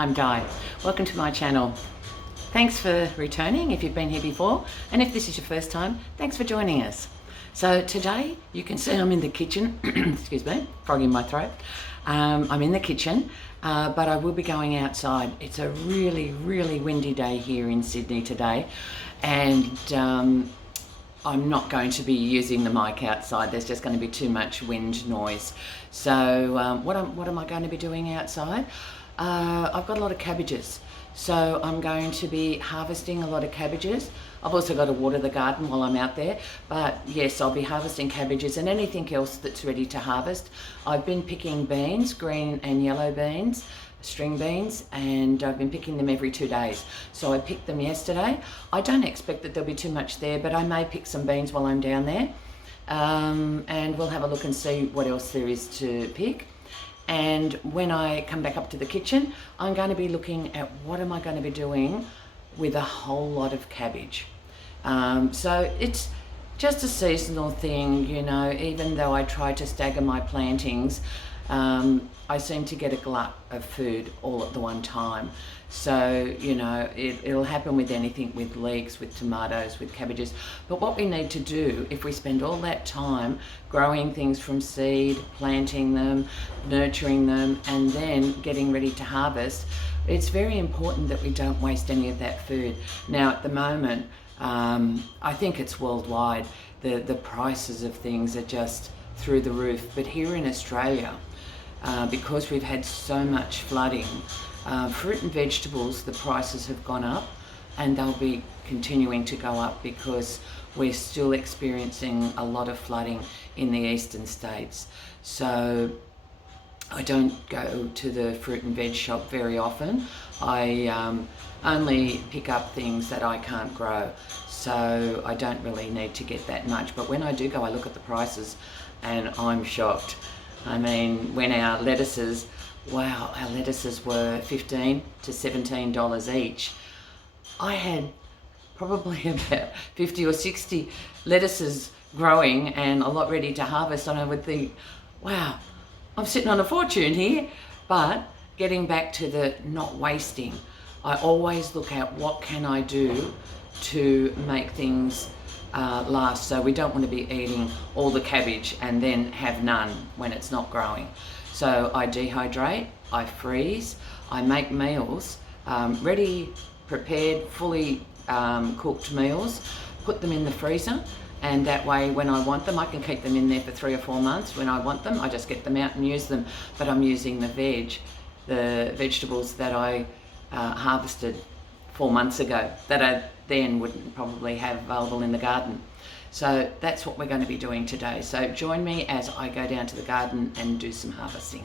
I'm Di. Welcome to my channel. Thanks for returning if you've been here before, and if this is your first time, thanks for joining us. So today you can see I'm in the kitchen. Excuse me, frog in my throat. I'm in the kitchen, but I will be going outside. It's a really windy day here in Sydney today, and I'm not going to be using the mic outside. There's just going to be too much wind noise. So what am I going to be doing outside? I've got a lot of cabbages, so I'm going to be harvesting a lot of cabbages. I've also got to water the garden while I'm out there, but yes, I'll be harvesting cabbages and anything else that's ready to harvest. I've been picking beans, green and yellow beans, string beans, and I've been picking them every 2 days. So I picked them yesterday. I don't expect that there'll be too much there, but I may pick some beans while I'm down there, and we'll have a look and see what else there is to pick. And when I come back up to the kitchen, I'm going to be looking at what am I going to be doing with a whole lot of cabbage. So it's just a seasonal thing, you know. Even though I try to stagger my plantings, I seem to get a glut of food all at the one time. So, you know, it'll happen with anything, with leeks, with tomatoes, with cabbages. But what we need to do, if we spend all that time growing things from seed, planting them, nurturing them, and then getting ready to harvest, it's very important that we don't waste any of that food. Now, at the moment, I think it's worldwide, the prices of things are just through the roof. But here in Australia, because we've had so much flooding, fruit and vegetables, the prices have gone up, and they'll be continuing to go up because we're still experiencing a lot of flooding in the eastern states. So I don't go to the fruit and veg shop very often. I only pick up things that I can't grow, so I don't really need to get that much. But when I do go, I look at the prices and I'm shocked. I mean, when our lettuces were $15 to $17 each. I had probably about 50 or 60 lettuces growing and a lot ready to harvest, and I would think, wow, I'm sitting on a fortune here. But getting back to the not wasting, I always look at what can I do to make things last. So we don't want to be eating all the cabbage and then have none when it's not growing. So I dehydrate, I freeze, I make meals, ready, prepared, fully cooked meals, put them in the freezer, and that way when I want them, I can keep them in there for 3 or 4 months. When I want them, I just get them out and use them. But I'm using the vegetables that I harvested 4 months ago that I then wouldn't probably have available in the garden. So that's what we're going to be doing today. So join me as I go down to the garden and do some harvesting.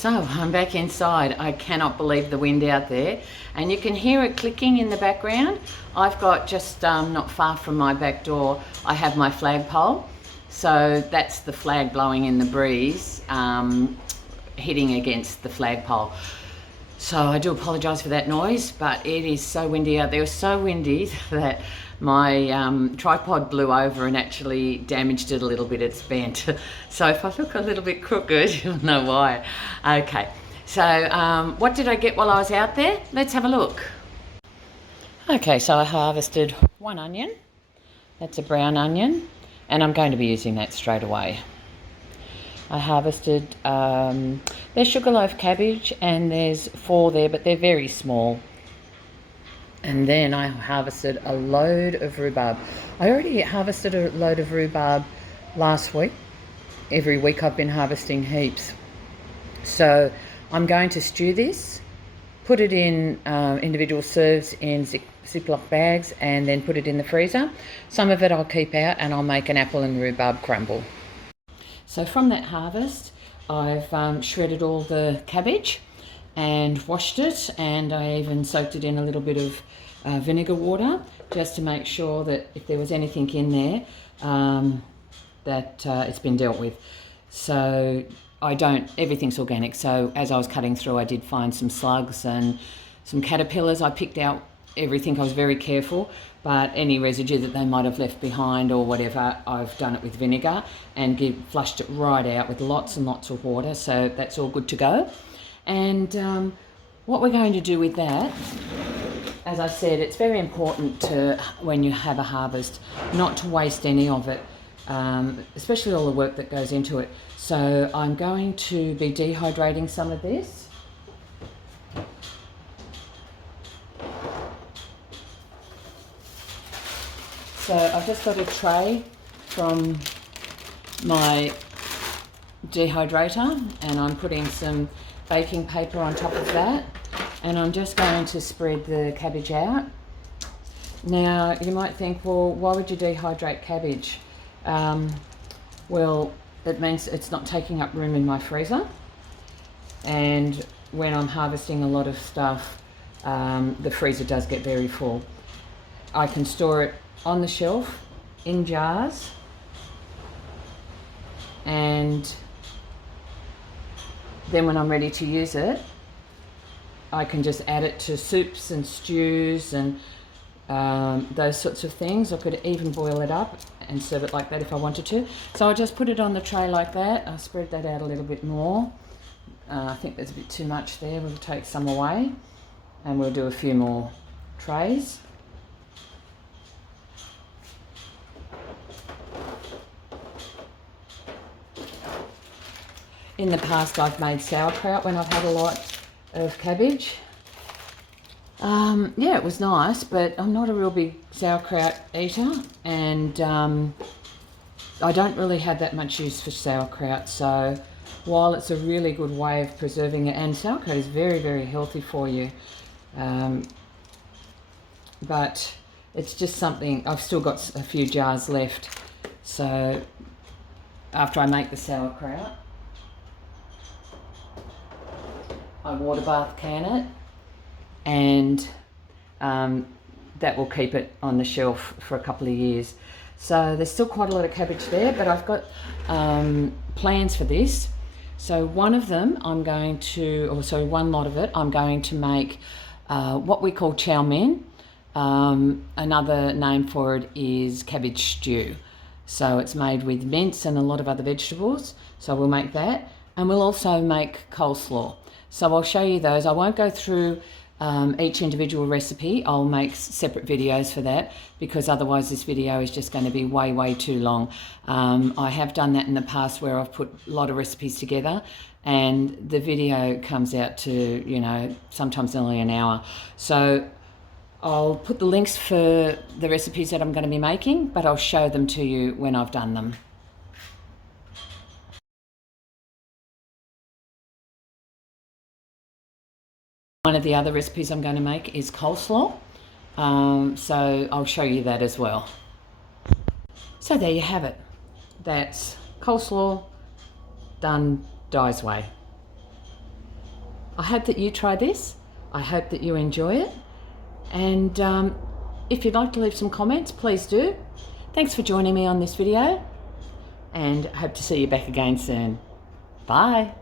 So I'm back inside. I cannot believe the wind out there, and you can hear it clicking in the background. I've got just not far from my back door, I have my flagpole. So that's the flag blowing in the breeze, hitting against the flagpole. So I do apologise for that noise, but it is so windy out there. It was so windy that my tripod blew over and actually damaged it a little bit. It's bent. So if I look a little bit crooked, you'll know why. Okay, so what did I get while I was out there? Let's have a look. Okay, so I harvested one onion. That's a brown onion, and I'm going to be using that straight away. I harvested, there's sugarloaf cabbage, and there's 4 there, but they're very small. And then I harvested a load of rhubarb. I already harvested a load of rhubarb last week. Every week I've been harvesting heaps. So I'm going to stew this, put it in individual serves in Ziploc bags, and then put it in the freezer. Some of it I'll keep out, and I'll make an apple and rhubarb crumble. So from that harvest, I've shredded all the cabbage and washed it, and I even soaked it in a little bit of vinegar water just to make sure that if there was anything in there that it's been dealt with. So everything's organic, so as I was cutting through I did find some slugs and some caterpillars. I picked out everything. I was very careful, but any residue that they might have left behind or whatever, I've done it with vinegar and flushed it right out with lots and lots of water, so that's all good to go. And what we're going to do with that, as I said, it's very important to, when you have a harvest, not to waste any of it, especially all the work that goes into it. So I'm going to be dehydrating some of this. So I've just got a tray from my dehydrator, and I'm putting some baking paper on top of that, and I'm just going to spread the cabbage out. Now you might think, well, why would you dehydrate cabbage? Well, it means it's not taking up room in my freezer, and when I'm harvesting a lot of stuff, the freezer does get very full. I can store it on the shelf in jars, and then when I'm ready to use it, I can just add it to soups and stews and those sorts of things. I could even boil it up and serve it like that if I wanted to. So I'll just put it on the tray like that. I'll spread that out a little bit more. I think there's a bit too much there. We'll take some away, and we'll do a few more trays. In the past, I've made sauerkraut when I've had a lot of cabbage. Yeah, it was nice, but I'm not a real big sauerkraut eater, and I don't really have that much use for sauerkraut. So while it's a really good way of preserving it, and sauerkraut is very, very healthy for you, but it's just something, I've still got a few jars left. So after I make the sauerkraut, I water bath can it, and that will keep it on the shelf for a couple of years. So there's still quite a lot of cabbage there, but I've got plans for this. So one of them I'm going to, or sorry, one lot of it, I'm going to make what we call chow mein. Another name for it is cabbage stew. So it's made with mince and a lot of other vegetables. So we'll make that, and we'll also make coleslaw. So I'll show you those. I won't go through each individual recipe. I'll make separate videos for that, because otherwise this video is just going to be way, way too long. I have done that in the past where I've put a lot of recipes together, and the video comes out to, you know, sometimes only an hour. So I'll put the links for the recipes that I'm going to be making, but I'll show them to you when I've done them. One of the other recipes I'm going to make is coleslaw, so I'll show you that as well. So there you have it. That's coleslaw done Di's way. I hope that you try this. I hope that you enjoy it. And if you'd like to leave some comments, please do. Thanks for joining me on this video, and I hope to see you back again soon. Bye.